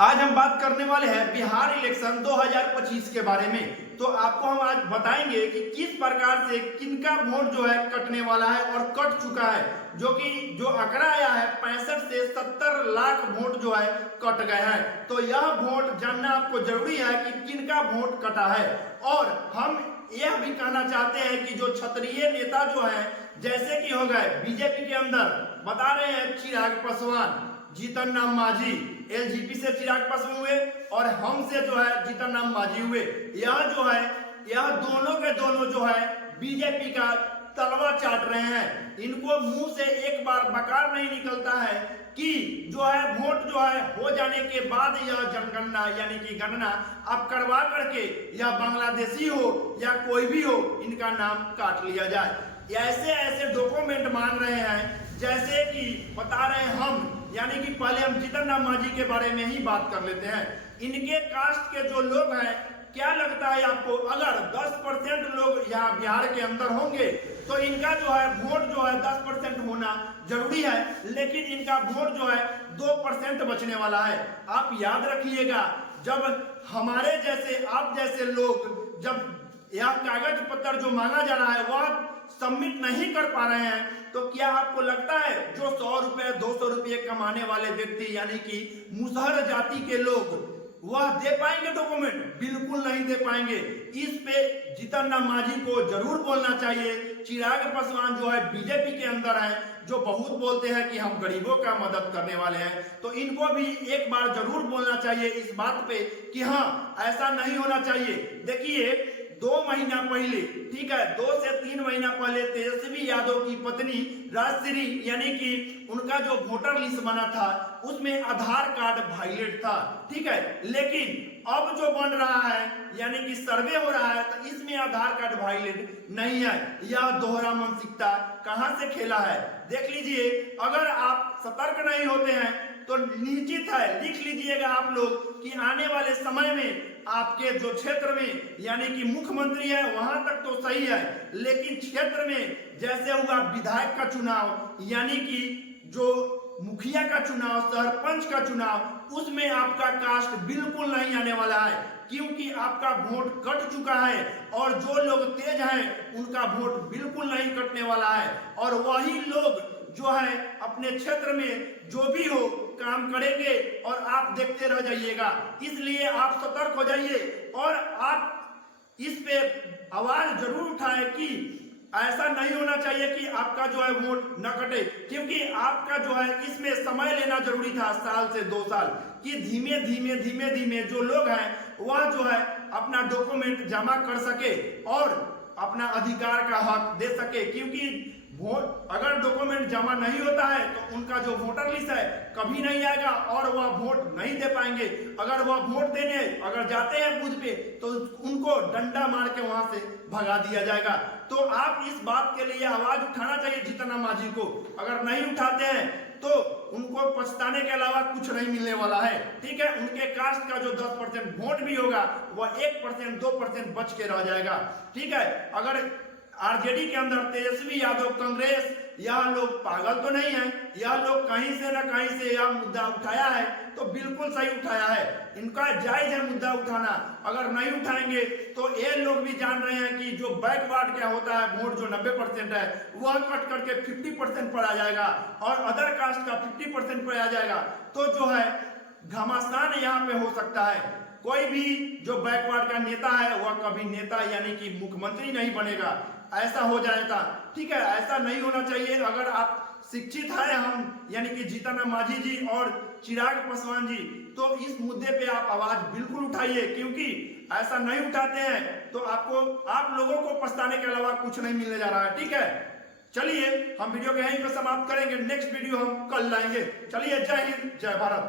आज हम बात करने वाले हैं बिहार इलेक्शन 2025 के बारे में। तो आपको हम आज बताएंगे कि किस प्रकार से किनका वोट जो है कटने वाला है और कट चुका है, जो आंकड़ा आया है 65 से 70 लाख वोट जो है कट गए हैं। तो यह वोट जानना आपको जरूरी है कि किनका वोट कटा है। और हम यह भी कहना चाहते हैं कि जो क्षत्रिय नेता जो है, जैसे कि हो गए बीजेपी के अंदर बता रहे हैं चिराग पासवान, जीतन राम मांझी, एलजेपी से चिराग पासवान हुए और हम से जो है जीतन राम मांझी हुए। यह जो है यह दोनों के दोनों जो है बीजेपी का तलवा चाट रहे हैं। इनको मुंह से एक बार बकार नहीं निकलता है कि जो है वोट जो है हो जाने के बाद यह जनगणना यानी कि गणना अब करवा करके या बांग्लादेशी हो या कोई भी हो, इनका नाम काट लिया जाए। ऐसे ऐसे डॉक्यूमेंट मान रहे हैं, जैसे कि बता रहे हैं हम, यानी कि पहले हम जीतन राम मांझी के बारे में ही बात कर लेते हैं। इनके कास्ट के जो लोग हैं, क्या लगता है आपको, अगर 10% लोग यहाँ बिहार के अंदर होंगे तो इनका जो है वोट जो है 10% होना जरूरी है, लेकिन इनका वोट जो है 2% बचने वाला है। आप याद रखिएगा, जब हमारे जैसे आप जैसे लोग जब यह कागज पत्र जो मांगा जा रहा है वह सबमिट नहीं कर पा रहे हैं, तो क्या आपको लगता है जो 100 रुपए 200 रुपए कमाने वाले व्यक्ति यानी कि मुसहर जाति के लोग वह दे पाएंगे डॉक्यूमेंट? बिल्कुल नहीं दे पाएंगे। इस पे जीतन राम मांझी को जरूर बोलना चाहिए। चिराग पासवान जो है बीजेपी के अंदर है, जो बहुत बोलते हैं कि हम गरीबों का मदद करने वाले हैं, तो इनको भी एक बार जरूर बोलना चाहिए इस बात पे कि हाँ, ऐसा नहीं होना चाहिए। देखिए 2 महीना पहले, ठीक है, 2 से 3 महीना पहले तेजस्वी यादव की पत्नी राजश्री यानी कि उनका जो वोटर लिस्ट बना था उसमें आधार कार्ड वायलेट था, ठीक है। लेकिन अब जो बन रहा है यानी कि सर्वे हो रहा है, तो इसमें आधार कार्ड वायलेट नहीं है। यह दोहरा मानसिकता कहां से खेला है देख लीजिए। अगर आप सतर्क नहीं होते हैं तो निश्चित है, लिख लीजिएगा आप लोग कि आने वाले समय में आपके जो क्षेत्र में यानी कि मुख्यमंत्री है वहां तक तो सही है, लेकिन क्षेत्र में जैसे हुआ विधायक का चुनाव यानी कि जो मुखिया का चुनाव, सरपंच का चुनाव, उसमें आपका कास्ट बिल्कुल नहीं आने वाला है, क्योंकि आपका वोट कट चुका है। और जो लोग तेज हैं उनका वोट बिल्कुल नहीं कटने वाला है, और वही लोग जो है अपने क्षेत्र में जो भी हो काम करेंगे और आप देखते रह जाइएगा। इसलिए आप सतर्क हो जाइए और आप इस पे आवाज जरूर उठाएं कि ऐसा नहीं होना चाहिए कि आपका जो है वोट न कटे, क्योंकि आपका जो है इसमें समय लेना जरूरी था, साल से 2 साल, कि धीमे धीमे जो लोग हैं वह जो है अपना डॉक्यूमेंट जमा कर सके और अपना अधिकार का हक दे सके। क्योंकि वोट अगर डॉक्यूमेंट जमा नहीं होता है तो उनका जो वोटर लिस्ट है कभी नहीं आएगा और वह वोट नहीं दे पाएंगे। अगर वह वोट देने अगर जाते हैं बूथ पे तो उनको डंडा मार के वहां से भगा दिया जाएगा। तो आप इस बात के लिए आवाज उठाना चाहिए जीतन राम मांझी को। अगर नहीं उठाते हैं तो उनको पछताने के अलावा कुछ नहीं मिलने वाला है, ठीक है। उनके कास्ट का जो 10% वोट भी होगा वह 1% 2% बच के रह जाएगा, ठीक है। अगर आरजेडी के अंदर तेजस्वी यादव, कांग्रेस, यह लोग पागल तो नहीं है, यह लोग कहीं से न कहीं से यह मुद्दा उठाया है तो बिल्कुल सही उठाया है, इनका जायज है मुद्दा उठाना। अगर नहीं उठाएंगे तो ये लोग भी जान रहे हैं कि जो बैकवर्ड क्या होता है, वोट जो 90% है वह कट करके 50% पर आ जाएगा और अदर कास्ट का 50% पर आ जाएगा। तो जो है घमासान यहाँ पे हो सकता है। कोई भी जो बैकवर्ड का नेता है वह कभी नेता यानी कि मुख्यमंत्री नहीं बनेगा, ऐसा हो जाएगा, ठीक है। ऐसा नहीं होना चाहिए। अगर आप शिक्षित हैं हम यानी कि जीतन राम मांझी जी और चिराग पासवान जी, तो इस मुद्दे पे आप आवाज बिल्कुल उठाइए, क्योंकि ऐसा नहीं उठाते हैं तो आप लोगों को पछताने के अलावा कुछ नहीं मिलने जा रहा है, ठीक है। चलिए हम वीडियो को यहीं पे समाप्त करेंगे, नेक्स्ट वीडियो हम कल लाएंगे। चलिए, जय हिंद, जय भारत।